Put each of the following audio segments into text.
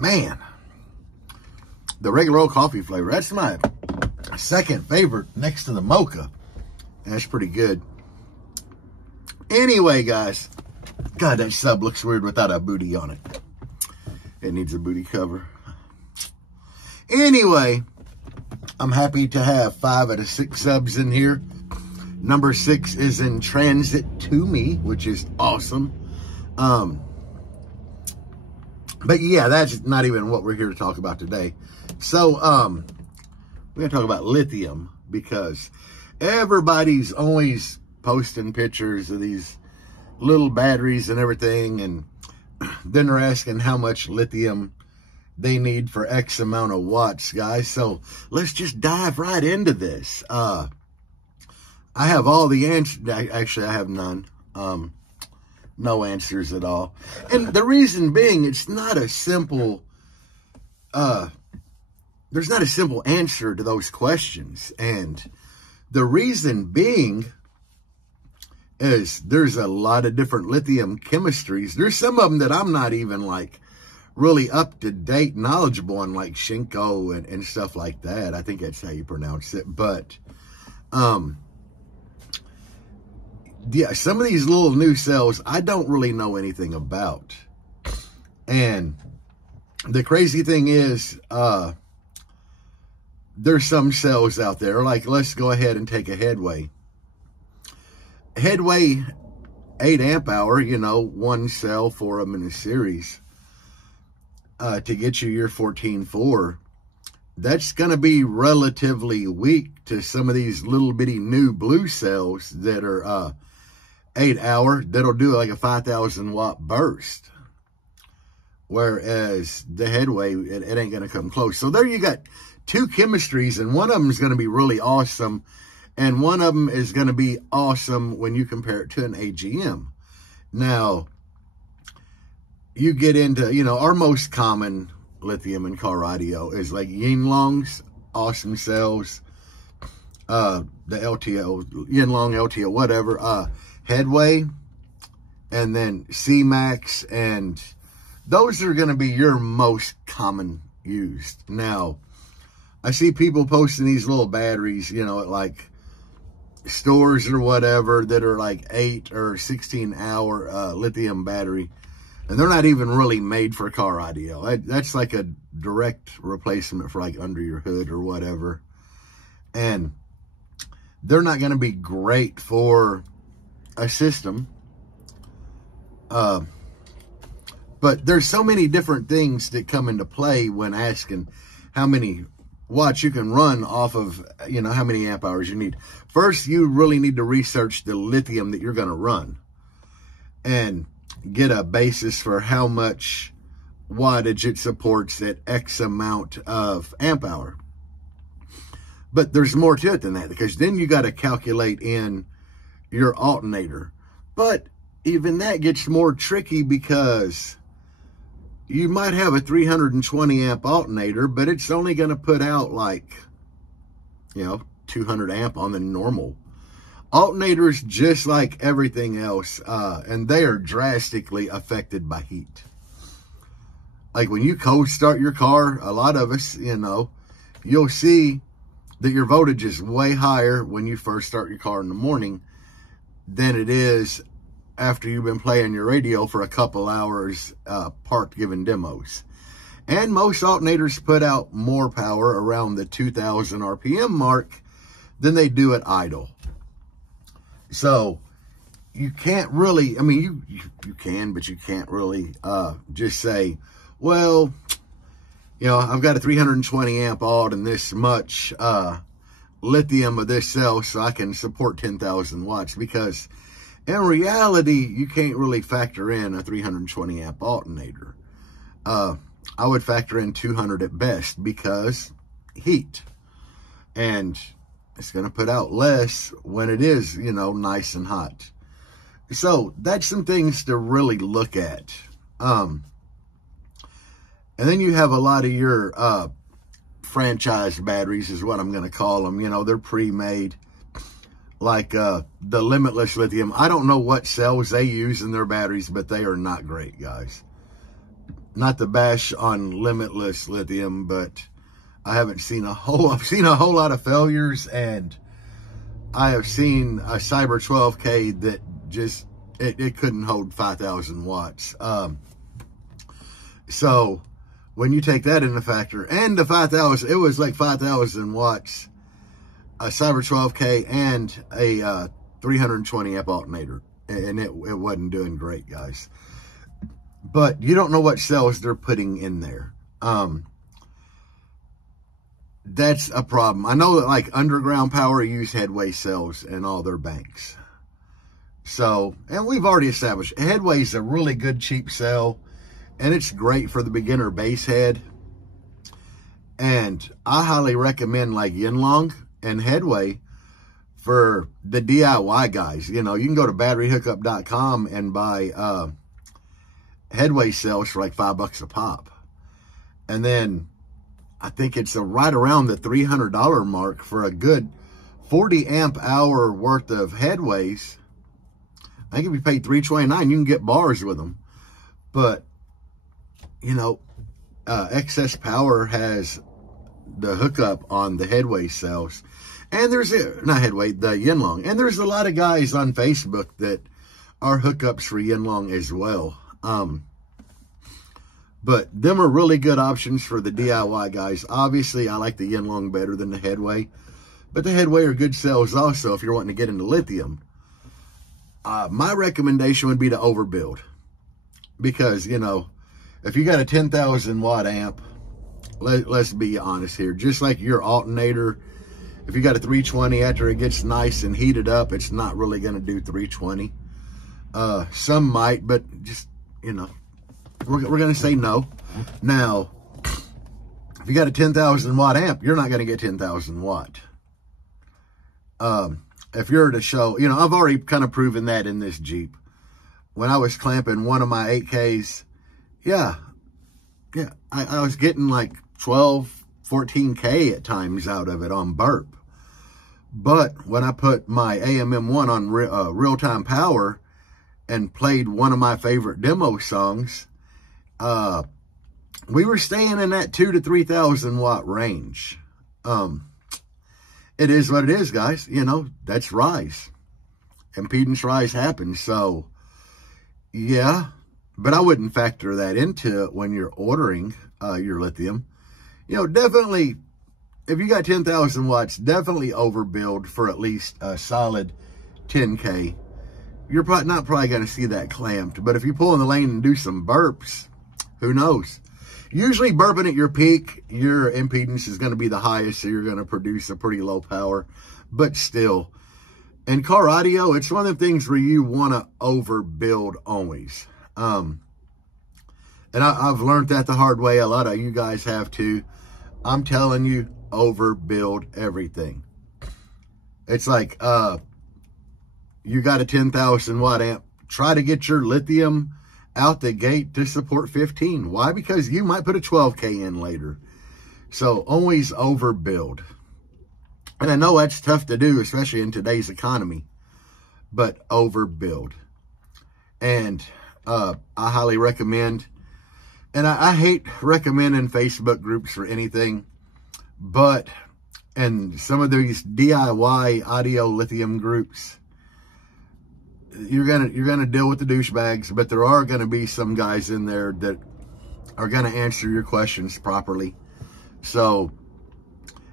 Man, the regular old coffee flavor, that's my second favorite next to the mocha. That's pretty good. Anyway, guys, God, that sub looks weird without a booty on it. It needs a booty cover. Anyway, I'm happy to have 5 out of 6 subs in here. Number 6 is in transit to me, which is awesome. But yeah, that's not even what we're here to talk about today. So, we're going to talk about lithium, because everybody's always posting pictures of these little batteries and everything, and then they're asking how much lithium they need for X amount of watts, guys. So let's just dive right into this. I have all the answers. Actually, I have none. No answers at all. And the reason being, it's not a simple, there's not a simple answer to those questions. And the reason being is there's a lot of different lithium chemistries. There's some of them that I'm not even like really up to date knowledgeable on, like Shinko and stuff like that. I think that's how you pronounce it. But, yeah, some of these little new cells, I don't really know anything about. And the crazy thing is, there's some cells out there, like, let's go ahead and take a Headway. Headway 8 amp hour, you know, one cell, 4 of them in a series, to get you your 14.4. That's going to be relatively weak to some of these little bitty new blue cells that are 8 hour, that'll do like a 5,000 watt burst. Whereas the Headway, it ain't going to come close. So there you got 2 chemistries, and one of them is going to be really awesome. And one of them is going to be awesome when you compare it to an AGM. Now, you get into, you know, our most common lithium in car radio is like Yinlong's awesome cells, the LTO, Yinlong, LTO, whatever, Headway, and then C-Max, and those are going to be your most common used. Now, I see people posting these little batteries, you know, at like stores or whatever, that are like 8 or 16 hour lithium battery, and they're not even really made for car radio. That's like a direct replacement for like under your hood or whatever, and they're not going to be great for a system. But there's so many different things that come into play when asking how many watts you can run off of, you know, how many amp hours you need. First, you really need to research the lithium that you're going to run and get a basis for how much wattage it supports at X amount of amp hour. But there's more to it than that, because then you got to calculate in your alternator. But even that gets more tricky, because you might have a 320 amp alternator, but it's only going to put out like, you know, 200 amp on the normal. Alternators, just like everything else, and they are drastically affected by heat. Like when you cold start your car, a lot of us, you know, you'll see that your voltage is way higher when you first start your car in the morning than it is after you've been playing your radio for a couple hours parked giving demos. And most alternators put out more power around the 2,000 RPM mark than they do at idle. So you can't really, I mean, you can, but you can't really just say, well, you know, I've got a 320 amp alt and this much lithium of this cell, so I can support 10,000 watts, because in reality, you can't really factor in a 320 amp alternator. I would factor in 200 at best, because heat. And it's going to put out less when it is, you know, nice and hot. So that's some things to really look at. And then you have a lot of your franchise batteries, is what I'm going to call them. You know, they're pre-made. Like the Limitless Lithium. I don't know what cells they use in their batteries, but they are not great, guys. not to bash on Limitless Lithium, but I haven't seen I've seen a whole lot of failures, and I have seen a Cyber 12K that just, it couldn't hold 5,000 watts. So when you take that into factor, and the 5,000, it was like 5,000 watts, a Cyber 12K and a 320 amp alternator, and it wasn't doing great, guys. But you don't know what cells they're putting in there. That's a problem. I know that like Underground Power use Headway cells in all their banks. So, and we've already established Headway's a really good cheap cell, and it's great for the beginner bass head. And I highly recommend like Yinlong and Headway for the DIY guys. You know, you can go to batteryhookup.com and buy Headway cells for like $5 a pop. And then I think it's right around the $300 mark for a good 40 amp hour worth of Headways. I think if you pay $329, you can get bars with them. But, you know, Excess Power has the hookup on the Headway cells. And there's, not Headway, the Yinlong. And there's a lot of guys on Facebook that are hookups for Yinlong as well. But them are really good options for the DIY guys. Obviously, I like the Yinlong better than the Headway. But the Headway are good cells also if you're wanting to get into lithium. My recommendation would be to overbuild. Because, you know, if you got a 10,000 watt amp, let's be honest here. Just like your alternator, if you got a 320, after it gets nice and heated up, it's not really going to do 320. Some might, but just, you know, we're going to say no. Now, if you got a 10,000 watt amp, you're not going to get 10,000 watt. If you're to show, you know, I've already kind of proven that in this Jeep. When I was clamping one of my 8Ks, yeah, I was getting like 12, 14K at times out of it on burp. But when I put my AMM1 on real-time power and played one of my favorite demo songs, we were staying in that 2,000 to 3,000 watt range. It is what it is, guys. You know, that's rise. Impedance rise happens. So, yeah. But I wouldn't factor that into it when you're ordering your lithium. You know, definitely, if you got 10,000 watts, definitely overbuild for at least a solid 10K. You're not probably going to see that clamped. But if you pull in the lane and do some burps, who knows? Usually burping at your peak, your impedance is going to be the highest, so you're going to produce a pretty low power. But still, in car audio, it's one of the things where you want to overbuild always. And I've learned that the hard way. A lot of you guys have too. I'm telling you, overbuild everything. It's like, you got a 10,000 watt amp. Try to get your lithium out the gate to support 15. Why? Because you might put a 12K in later. So always overbuild. And I know that's tough to do, especially in today's economy, but overbuild. And I highly recommend, and I hate recommending Facebook groups for anything, but, and some of these DIY audio lithium groups, you're gonna deal with the douchebags, but there are gonna be some guys in there that are gonna answer your questions properly. So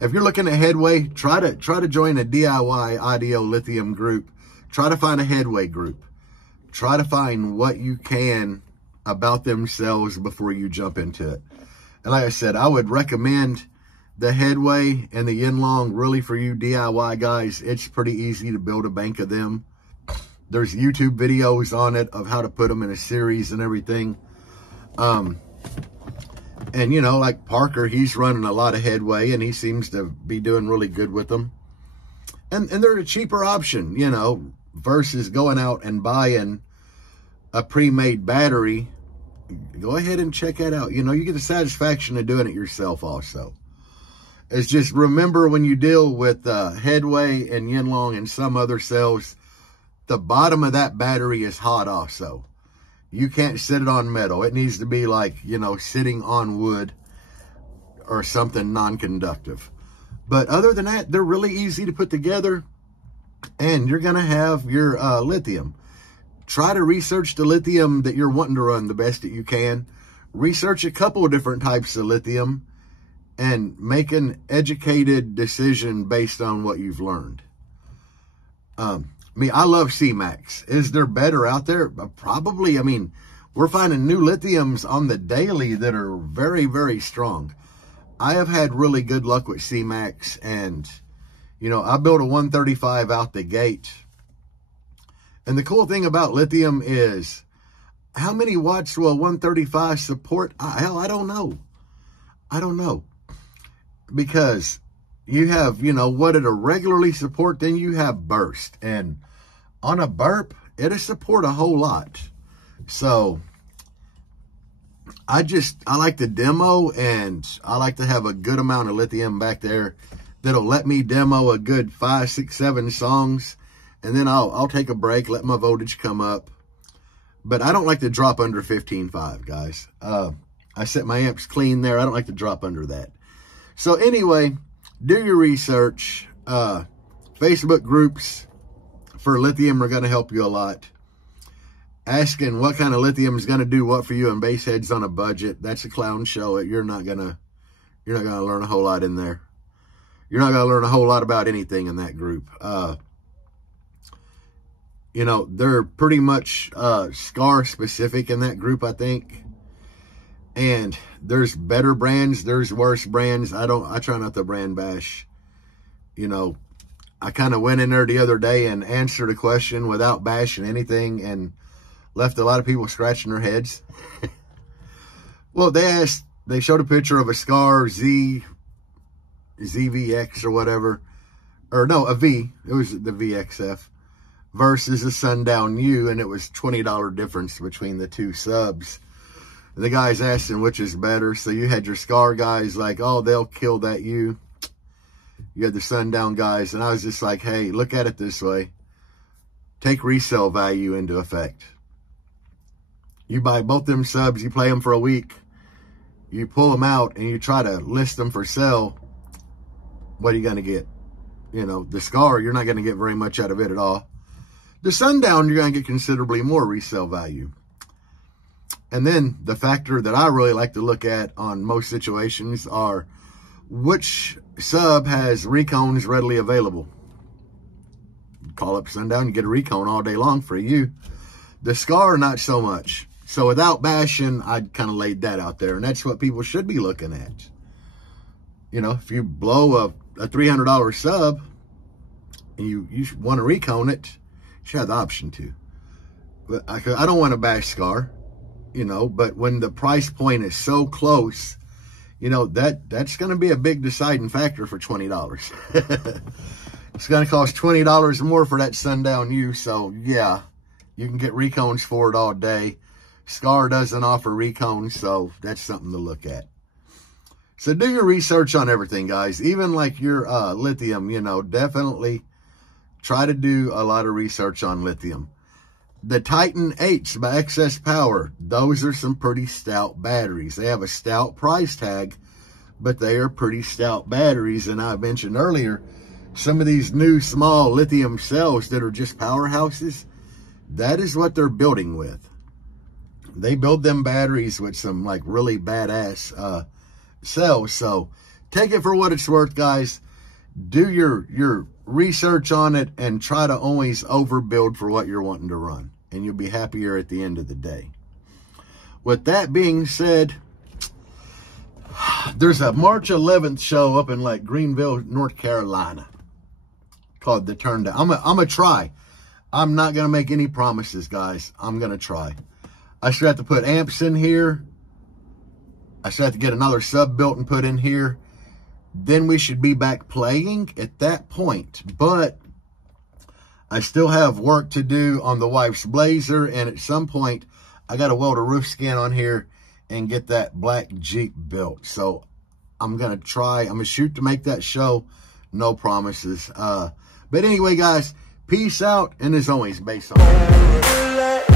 if you're looking at Headway, try to join a DIY audio lithium group. Try to find a Headway group. Try to find what you can about themselves before you jump into it. And like I said, I would recommend the Headway and the Yinlong really for you DIY guys. It's pretty easy to build a bank of them. There's YouTube videos on it of how to put them in a series and everything. And, you know, like Parker, he's running a lot of Headway, and he seems to be doing really good with them. And they're a cheaper option, you know, versus going out and buying a pre-made battery. Go ahead and check that out. You know, you get the satisfaction of doing it yourself also. It's just remember when you deal with Headway and Yinlong and some other cells, the bottom of that battery is hot also. you can't sit it on metal. It needs to be like, you know, sitting on wood or something non-conductive. But other than that, they're really easy to put together, and you're going to have your lithium. Try to research the lithium that you're wanting to run the best that you can. Research a couple of different types of lithium and make an educated decision based on what you've learned. I love C-Max. Is there better out there? Probably. I mean, we're finding new lithiums on the daily that are very, very strong. I have had really good luck with C-Max, and, you know, I built a 135 out the gate. And the cool thing about lithium is, how many watts will a 135 support? Hell, I don't know. I don't know. Because you have, you know, what it'll regularly support, then you have burst. And on a burp, it'll support a whole lot. So I like to demo, and I like to have a good amount of lithium back there that'll let me demo a good 5, 6, 7 songs. And then I'll take a break, let my voltage come up. But I don't like to drop under 15.5, guys. I set my amps clean there. I don't like to drop under that. So anyway, do your research. Facebook groups for lithium are going to help you a lot. Asking what kind of lithium is going to do what for you and Basshead's on a budget, that's a clown show. You're not gonna learn a whole lot in there. You're not going to learn a whole lot about anything in that group. You know, they're pretty much SCAR specific in that group, I think. And there's better brands, there's worse brands. I try not to brand bash. You know, I kind of went in there the other day and answered a question without bashing anything, and left a lot of people scratching their heads. Well, they showed a picture of a SCAR ZVX or whatever. Or no, a V. It was the VXF. Versus a Sundown U, and it was $20 difference between the two subs. The guy's asking which is better. So you had your SCAR guys like, oh, they'll kill that U. You had the Sundown guys, and I was just like, hey, look at it this way. Take resale value into effect. You buy both them subs, you play them for a week, you pull them out, and you try to list them for sale. What are you going to get? You know, the SCAR, you're not going to get very much out of it at all. The Sundown, you're going to get considerably more resale value. And then the factor that I really like to look at on most situations are which sub has recones readily available. Call up Sundown, you get a recone all day long for you. The SCAR, not so much. So without bashing, I'd kind of laid that out there. And that's what people should be looking at. You know, if you blow a $300 sub and you want to recone it, you should have the option to. But I don't want to bash SCAR, you know, but when the price point is so close, you know, that's going to be a big deciding factor for $20. It's going to cost $20 more for that Sundown U. So yeah, you can get recones for it all day. SCAR doesn't offer recones, so that's something to look at. So do your research on everything, guys. Even like your lithium, you know, definitely try to do a lot of research on lithium. The Titan 8s by Excess Power, those are some pretty stout batteries. They have a stout price tag, but they are pretty stout batteries. And I mentioned earlier, some of these new small lithium cells that are just powerhouses, that is what they're building with. They build them batteries with some like really badass cells. So take it for what it's worth, guys. Do your research on it and try to always overbuild for what you're wanting to run, and you'll be happier at the end of the day. With that being said, there's a March 11th show up in like Greenville, North Carolina called The Turn Down. I'm gonna try. I'm not gonna make any promises, guys. I'm gonna try. I should have to put amps in here. I should have to get another sub built and put in here. Then we should be back playing at that point. But I still have work to do on the wife's Blazer. And at some point, I got to weld a roof skin on here and get that black Jeep built. So I'm going to try. I'm going to shoot to make that show. No promises. But anyway, guys, peace out. And as always, bass on.